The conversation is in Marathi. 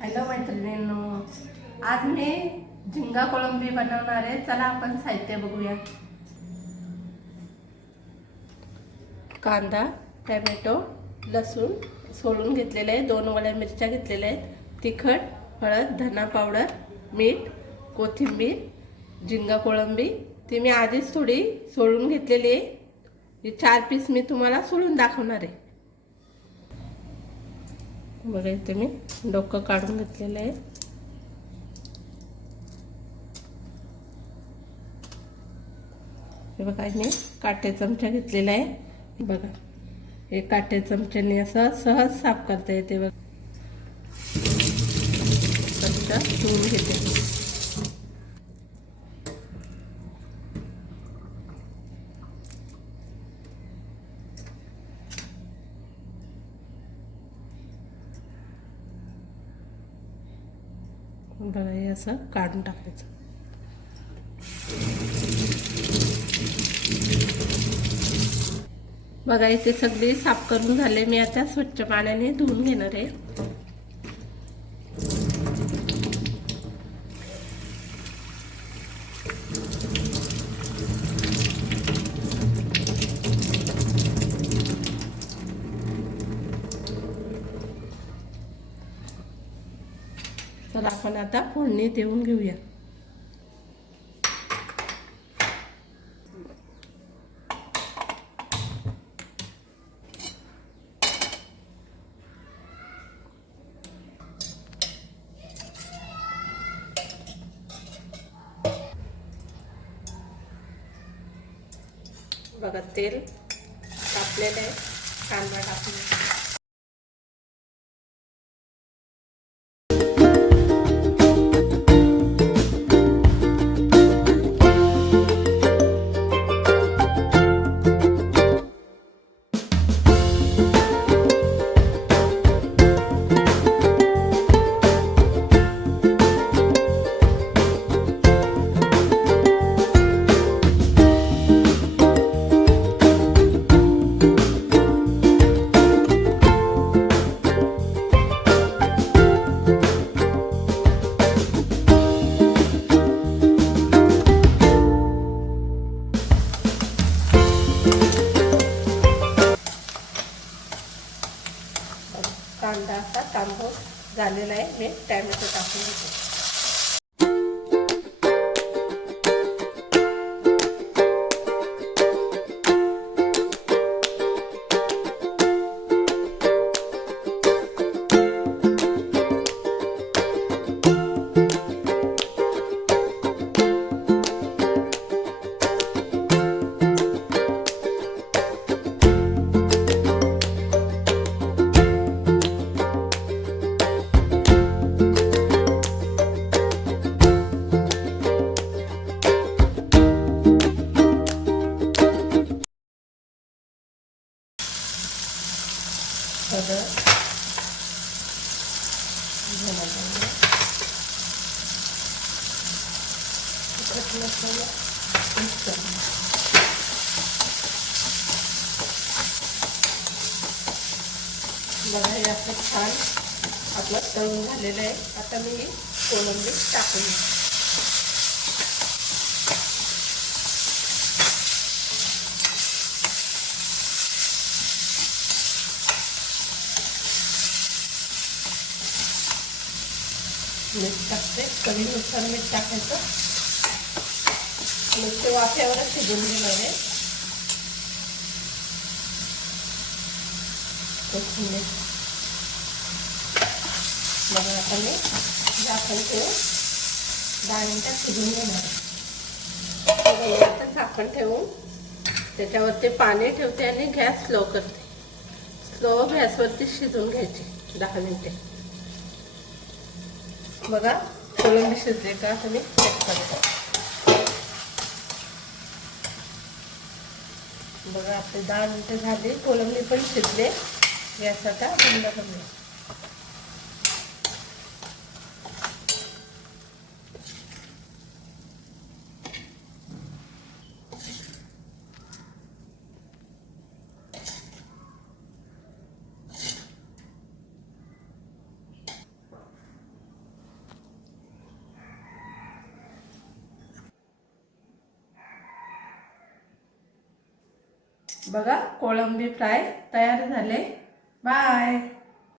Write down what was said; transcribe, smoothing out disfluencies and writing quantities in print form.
हॅलो मैत्रिणींनो, आज मी झिंगा कोळंबी बनवणार आहे. चला आपण साहित्य बघूया. कांदा, टोमॅटो, लसूण सोलून घेतलेले आहे. 2 वड्या मिरच्या घेतलेल्या आहेत. तिखट, हळद, धना पावडर, मीठ, कोथिंबीर, झिंगा कोळंबी ती मी आधीच थोडी सोलून घेतलेली आहे. हे 4 पीस मी तुम्हाला सोलून दाखवणार आहे. बघा इथे मी डोकं काढून घेतलेलं आहे. हे बघा मी काटे चमचा घेतलेला आहे. बघा हे काटे चमच्याने असं सहज साफ करता येते. बघा चमचा धुवून घेते. बघा हे असं काढून टाकायचं. बघा इथे सगळे साफ करून झाले. मी आता स्वच्छ पाण्याने धुवून घेणार आहे. तर आपण आता फोडणी देऊन घेऊया. बघा तेल तापलेलं आहे. कांदा टाकून कांदा असा तांबूस झालेला आहे. मी टोमॅटो टाकून घेते. सगळं बघा हे असं छान आपलं तळून झालेलं आहे. आता मी कोळंबी टाकून मीठ टाकते. चवीनुसार मीठ टाकायचं. नुसते वाफ्यावरच शिजून घेणार आहे. कोथिंबीर बघा आता मी झाकण ठेवून 10 मिनिटात शिजून घेणार आहे. आता झाकण ठेवून त्याच्यावरती पाणी ठेवते आणि गॅस स्लो करते. स्लो गॅसवरती शिजून घ्यायची 10 मिनिटे. बघा कोळंबी शिजले का तुम्ही चेक करता. बघा आपले 10 मिनिटं झाली. कोळंबी पण शिजले. गॅस आता बंद करूया. बघा कोळंबी फ्राय तयार झाले. बाय.